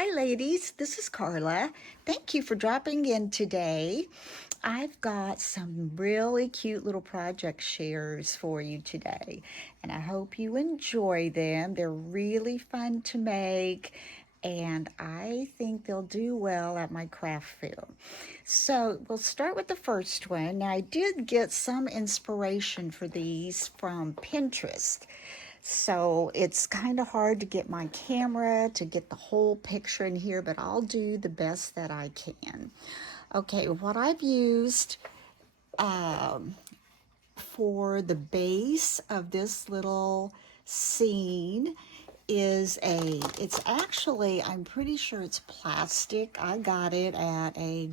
Hi ladies, this is Carla. Thank you for dropping in today. I've got some really cute little project shares for you today, and I hope you enjoy them. They're really fun to make, and I think they'll do well at my craft fair. So we'll start with the first one. Now, I did get some inspiration for these from Pinterest. So it's kind of hard to get my camera to get the whole picture in here, but I'll do the best that I can. Okay, what I've used for the base of this little scene is it's actually, I'm pretty sure it's plastic. I got it at a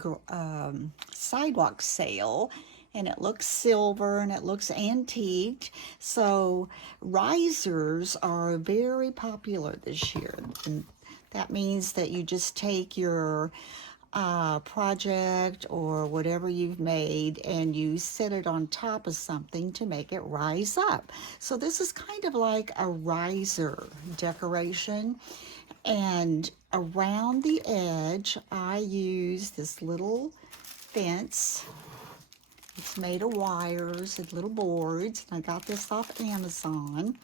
sidewalk sale, and it looks silver and it looks antiqued. So risers are very popular this year. And that means that you just take your project or whatever you've made and you set it on top of something to make it rise up. So this is kind of like a riser decoration. And around the edge, I use this little fence. It's made of wires and little boards. And I got this off Amazon.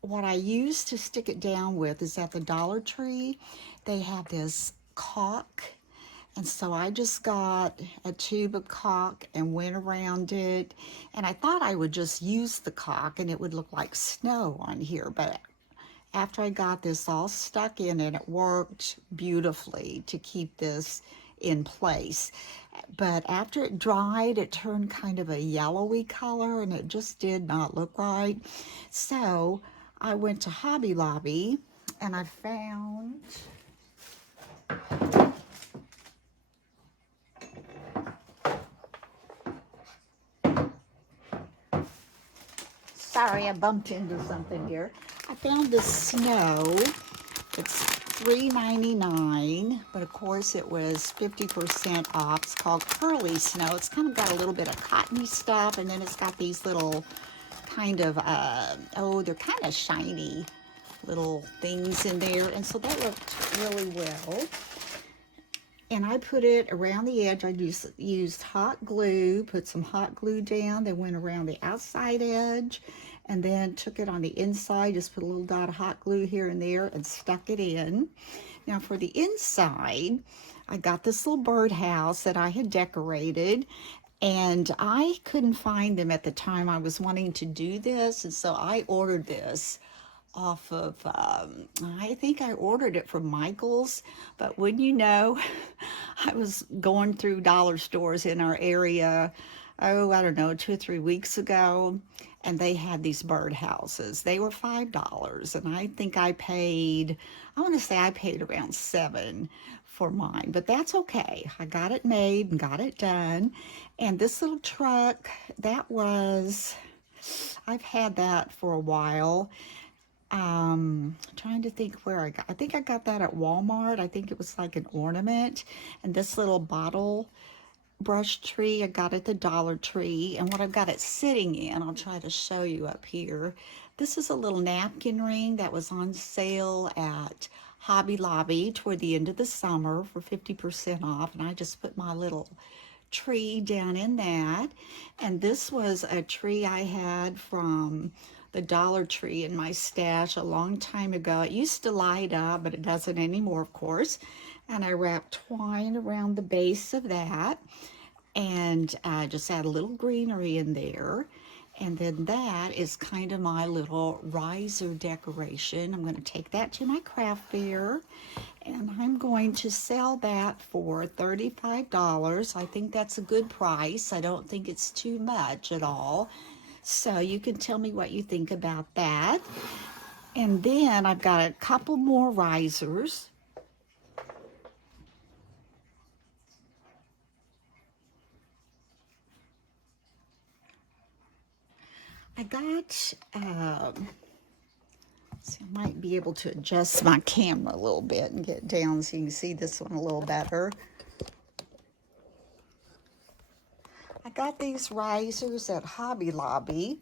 What I use to stick it down with is at the Dollar Tree, they have this caulk. And so I just got a tube of caulk and went around it. And I thought I would just use the caulk and it would look like snow on here. But after I got this all stuck in it worked beautifully to keep this in place. But after it dried, it turned kind of a yellowy color and it just did not look right. So I went to Hobby Lobby and I found sorry, I bumped into something here. I found this snow. It's $3.99, but of course it was 50% off. It's called Curly Snow. It's kind of got a little bit of cottony stuff, and then it's got these little kind of, they're kind of shiny little things in there, and so that looked really well. And I put it around the edge. I used hot glue, put some hot glue down, then went around the outside edge, and then took it on the inside, just put a little dot of hot glue here and there and stuck it in. Now for the inside, I got this little birdhouse that I had decorated, and I couldn't find them at the time I was wanting to do this, and so I ordered this off of, I think I ordered it from Michael's, but wouldn't you know, I was going through dollar stores in our area, oh, I don't know, 2 or 3 weeks ago, and they had these bird houses. They were $5, and I think I want to say I paid around 7 for mine, but that's okay. I got it made and got it done. And this little truck, I've had that for a while. Trying to think where I think I got that at Walmart. I think it was like an ornament. And this little bottle brush tree, I got at the Dollar Tree. And what I've got it sitting in, I'll try to show you up here. This is a little napkin ring that was on sale at Hobby Lobby toward the end of the summer for 50% off. And I just put my little tree down in that. And this was a tree I had from the Dollar Tree in my stash a long time ago. It used to light up, but it doesn't anymore, of course. And I wrapped twine around the base of that and just add a little greenery in there. And then that is kind of my little riser decoration. I'm going to take that to my craft fair, and I'm going to sell that for $35. I think that's a good price. I don't think it's too much at all. So you can tell me what you think about that. And then I've got a couple more risers. I got, see, I might be able to adjust my camera a little bit and get down so you can see this one a little better. I got these risers at Hobby Lobby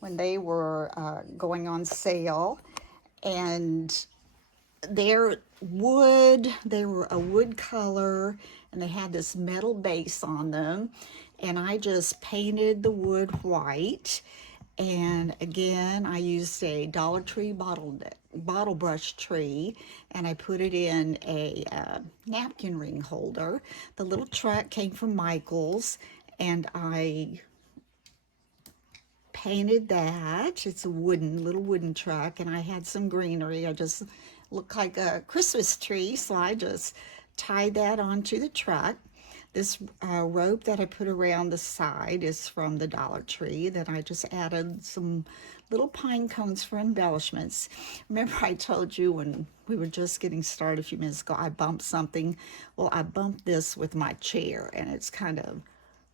when they were going on sale. and they were a wood color, and they had this metal base on them, and I just painted the wood white. And again, I used a Dollar Tree bottle brush tree, and I put it in a napkin ring holder. The little truck came from Michael's, and I painted that. It's a little wooden truck, and I had some greenery. I just looked like a Christmas tree, so I just tied that onto the truck. This rope that I put around the side is from the Dollar Tree. Then I just added some little pine cones for embellishments. Remember I told you when we were just getting started a few minutes ago, I bumped something? Well, I bumped this with my chair, and it's kind of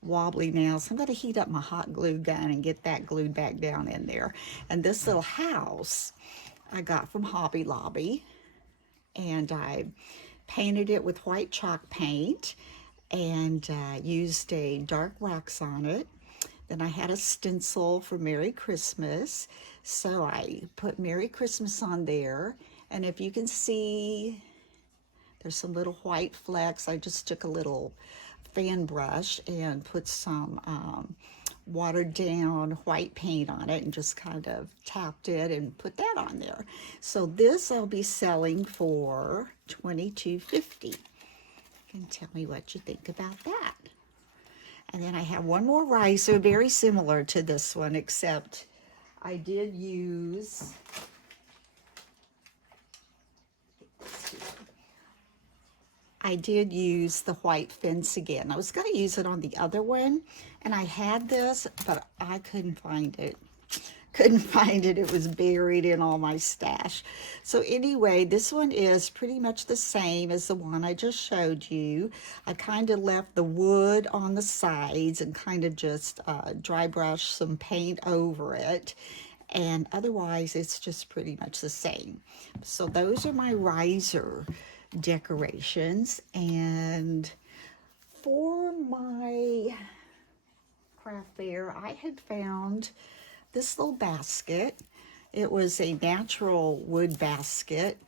wobbly now, so I'm going to heat up my hot glue gun and get that glued back down in there. And this little house I got from Hobby Lobby, and I painted it with white chalk paint, and used a dark wax on it. Then I had a stencil for Merry Christmas, so I put Merry Christmas on there. And if you can see, there's some little white flecks. I just took a little fan brush and put some watered down white paint on it and just kind of tapped it and put that on there. So this I'll be selling for $22.50. And tell me what you think about that. And then I have one more riser, very similar to this one, except I did use the white fence again. I was going to use it on the other one, and I had this, but I couldn't find it. It was buried in all my stash. So anyway, this one is pretty much the same as the one I just showed you. I kind of left the wood on the sides and kind of just dry brushed some paint over it. And otherwise, it's just pretty much the same. So those are my riser decorations. And for my craft fair, I had found this little basket. It was a natural wood basket,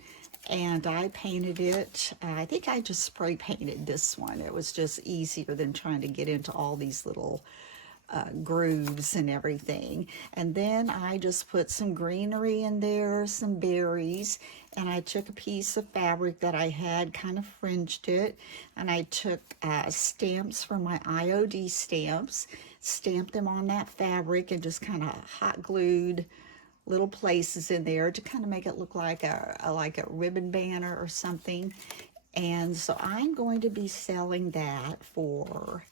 and I painted it. I think I just spray painted this one. It was just easier than trying to get into all these little grooves and everything. And then I just put some greenery in there, some berries, and I took a piece of fabric that I had, kind of fringed it, and I took stamps from my IOD stamps, stamped them on that fabric, and just kind of hot glued little places in there to kind of make it look like a ribbon banner or something. And so I'm going to be selling that for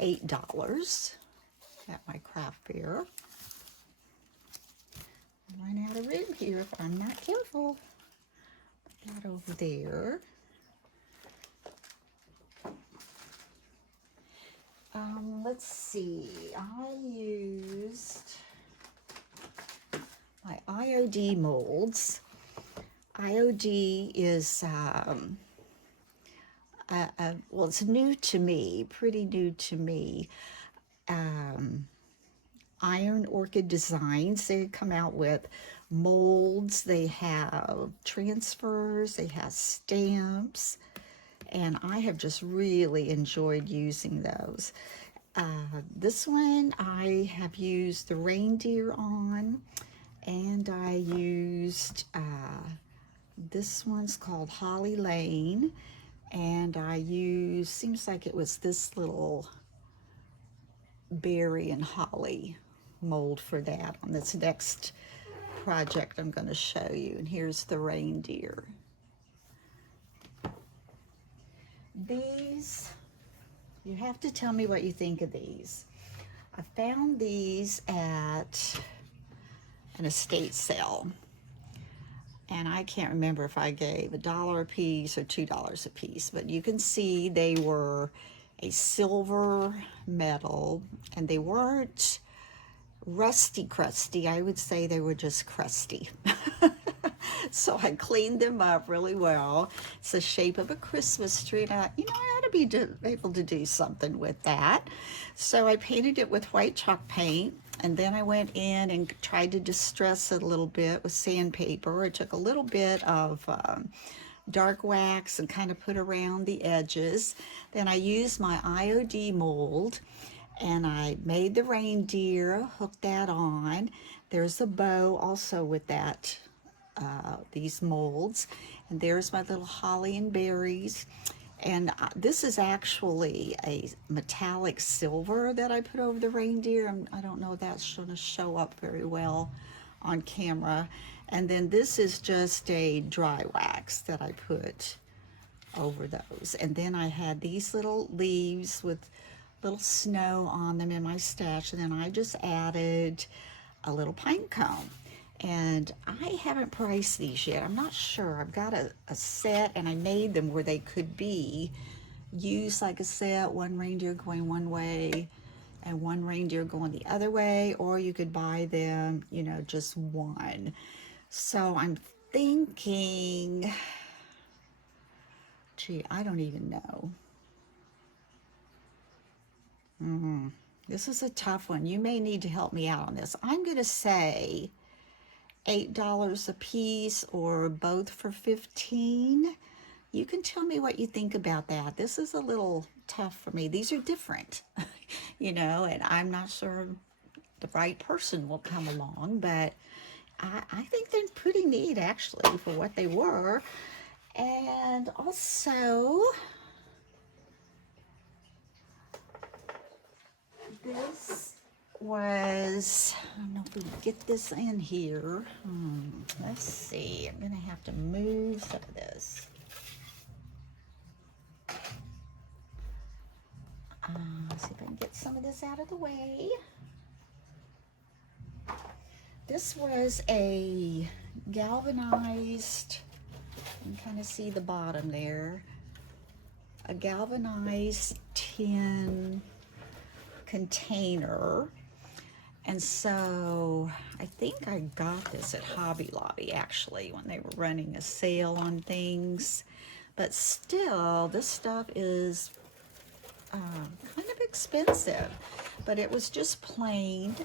$8 at my craft fair. I'll run out of room here if I'm not careful. Put that over there. Let's see, I used my IOD molds. IOD is, well, it's new to me, pretty new to me. Iron Orchid Designs, they come out with molds, they have transfers, they have stamps, and I have just really enjoyed using those. This one I have used the reindeer on, and I used, this one's called Holly Lane, and I used, seems like it was this little berry and holly mold for that on this next project I'm going to show you. And here's the reindeer. These, you have to tell me what you think of these. I found these at an estate sale, and I can't remember if I gave $1 a piece or $2 a piece, but you can see they were a silver metal, and they weren't rusty crusty. I would say they were just crusty. So I cleaned them up really well. It's the shape of a Christmas tree, and I ought to be able to do something with that. So I painted it with white chalk paint, And then I went in and tried to distress it a little bit with sandpaper. I took a little bit of dark wax and kind of put around the edges. Then I used my IOD mold and I made the reindeer, hooked that on. There's a bow also with that, these molds. And there's my little holly and berries. And this is actually a metallic silver that I put over the reindeer. I don't know if that's going to show up very well on camera. And then this is just a dry wax that I put over those. And then I had these little leaves with little snow on them in my stash. And then I just added a little pine cone. And I haven't priced these yet. I'm not sure. I've got a set, and I made them where they could be used like a set, one reindeer going one way and one reindeer going the other way, or you could buy them, you know, just one. So I'm thinking, gee, I don't even know. This is a tough one. You may need to help me out on this. I'm going to say $8 a piece or both for $15. You can tell me what you think about that. This is a little tough for me. These are different, you know, and I'm not sure the right person will come along, but I think they're pretty neat actually for what they were. And also, this was, I don't know if we can get this in here. Let's see, I'm gonna have to move some of this. See if I can get some of this out of the way. This was a galvanized, you can kind of see the bottom there, a galvanized tin container. And so I think I got this at Hobby Lobby actually when they were running a sale on things. But still, this stuff is kind of expensive. But it was just plain.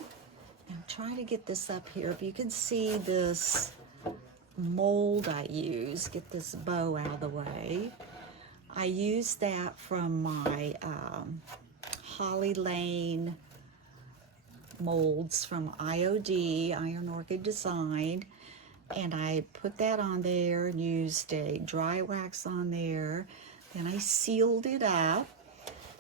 I'm trying to get this up here. If you can see this mold I use, get this bow out of the way. I used that from my Holly Lane molds from IOD, Iron Orchid Design, and I put that on there and used a dry wax on there. Then I sealed it up,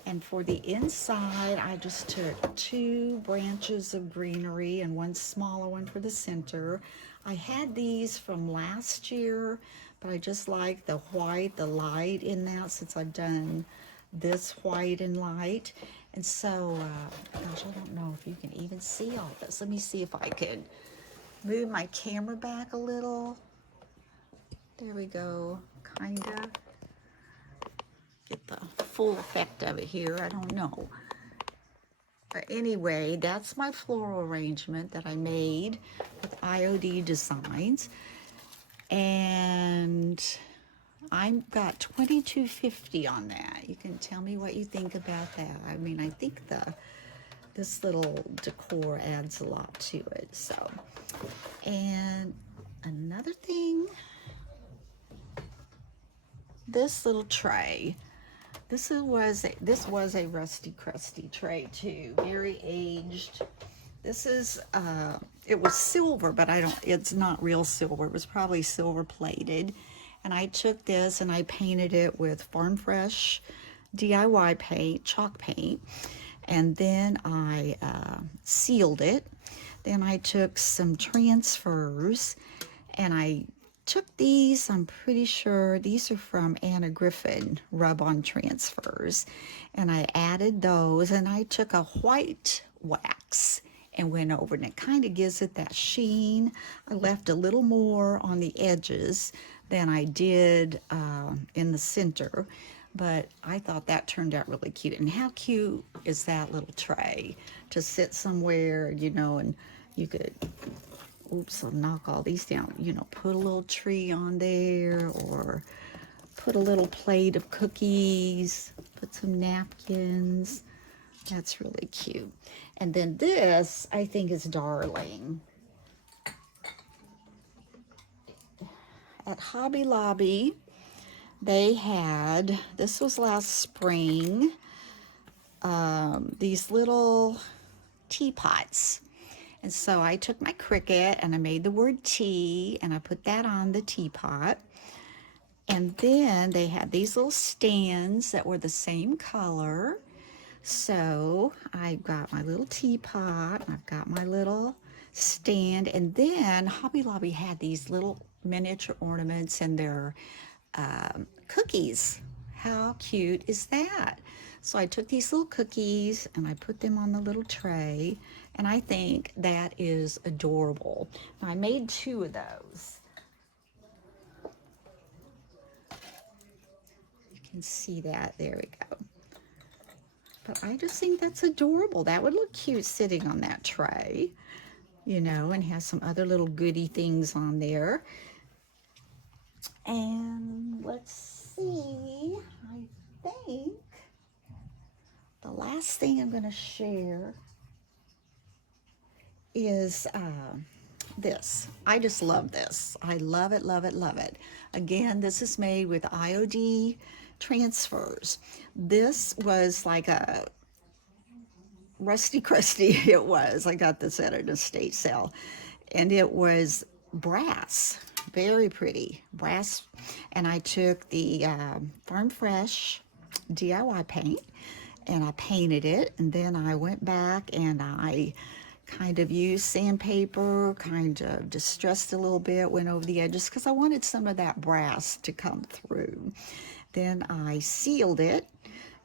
and for the inside I just took 2 branches of greenery and one smaller one for the center. I had these from last year, but I just like the white, the light in that, since I've done this white and light. And so, gosh, I don't know if you can even see all this. Let me see if I can move my camera back a little. There we go, kinda. Get the full effect of it here, I don't know. But anyway, that's my floral arrangement that I made with IOD Designs. And I've got $22.50 on that. You can tell me what you think about that. I mean, I think this little decor adds a lot to it. So, and another thing, this little tray. This was a rusty, crusty tray too, very aged. This is it was silver, but it's not real silver. It was probably silver plated. And I took this and I painted it with Farm Fresh DIY paint, chalk paint. And then I sealed it. Then I took some transfers and I took these, I'm pretty sure these are from Anna Griffin rub-on transfers. And I added those and I took a white wax and went over, and it kind of gives it that sheen. I left a little more on the edges than I did in the center, but I thought that turned out really cute. And how cute is that little tray to sit somewhere, you know, and you could, oops, I'll knock all these down, you know, put a little tree on there, or put a little plate of cookies, put some napkins. That's really cute. And then this, I think, is darling. At Hobby Lobby, they had, this was last spring, these little teapots. And so I took my Cricut and I made the word tea and I put that on the teapot. And then they had these little stands that were the same color. So I've got my little teapot, I've got my little stand, and then Hobby Lobby had these little miniature ornaments and their cookies. How cute is that? So I took these little cookies and I put them on the little tray, and I think that is adorable. Now, I made 2 of those. You can see that. There we go. But I just think that's adorable. That would look cute sitting on that tray, you know, and have some other little goody things on there. And let's see, I think the last thing I'm going to share is this. I just love this. I love it, love it, love it. Again, this is made with IOD transfers. This was like a rusty crusty. It was. I got this at an estate sale. And it was brass. Very pretty. Brass. And I took the Farm Fresh DIY paint and I painted it. And then I went back and I kind of used sandpaper, kind of distressed a little bit, went over the edges because I wanted some of that brass to come through. Then I sealed it,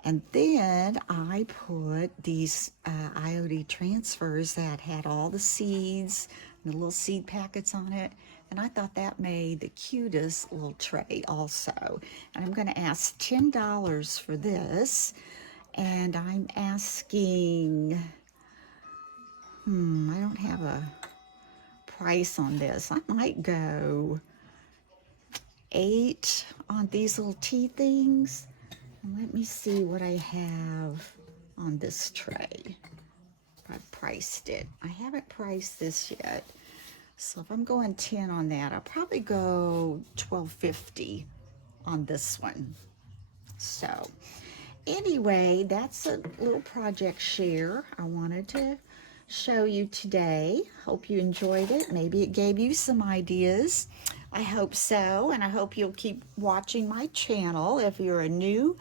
and then I put these IOD transfers that had all the seeds and the little seed packets on it, and I thought that made the cutest little tray also. And I'm going to ask $10 for this, and I'm asking, I don't have a price on this. I might go 8 on these little tea things. And let me see what I have on this tray. I've priced it. I haven't priced this yet. So if I'm going 10 on that, I'll probably go $12.50 on this one. So anyway, that's a little project share I wanted to show you today. Hope you enjoyed it. Maybe it gave you some ideas. I hope so, and I hope you'll keep watching my channel. If you're a new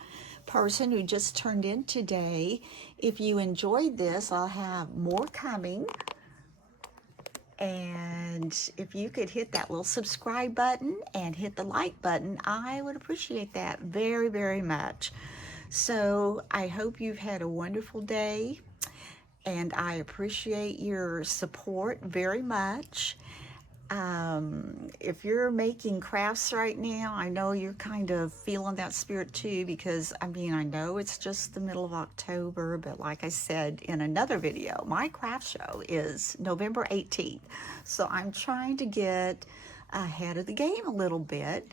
person who just turned in today, if you enjoyed this, I'll have more coming. And if you could hit that little subscribe button and hit the like button, I would appreciate that very, very much. So I hope you've had a wonderful day, and I appreciate your support very much. If you're making crafts right now, I know you're kind of feeling that spirit too, because I mean, I know it's just the middle of October, but like I said in another video, my craft show is November 18th. So I'm trying to get ahead of the game a little bit,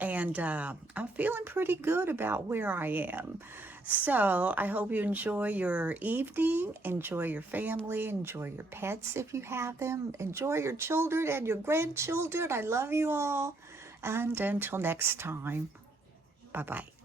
and I'm feeling pretty good about where I am. So I hope you enjoy your evening, enjoy your family, enjoy your pets if you have them, enjoy your children and your grandchildren. I love you all. And until next time, bye-bye.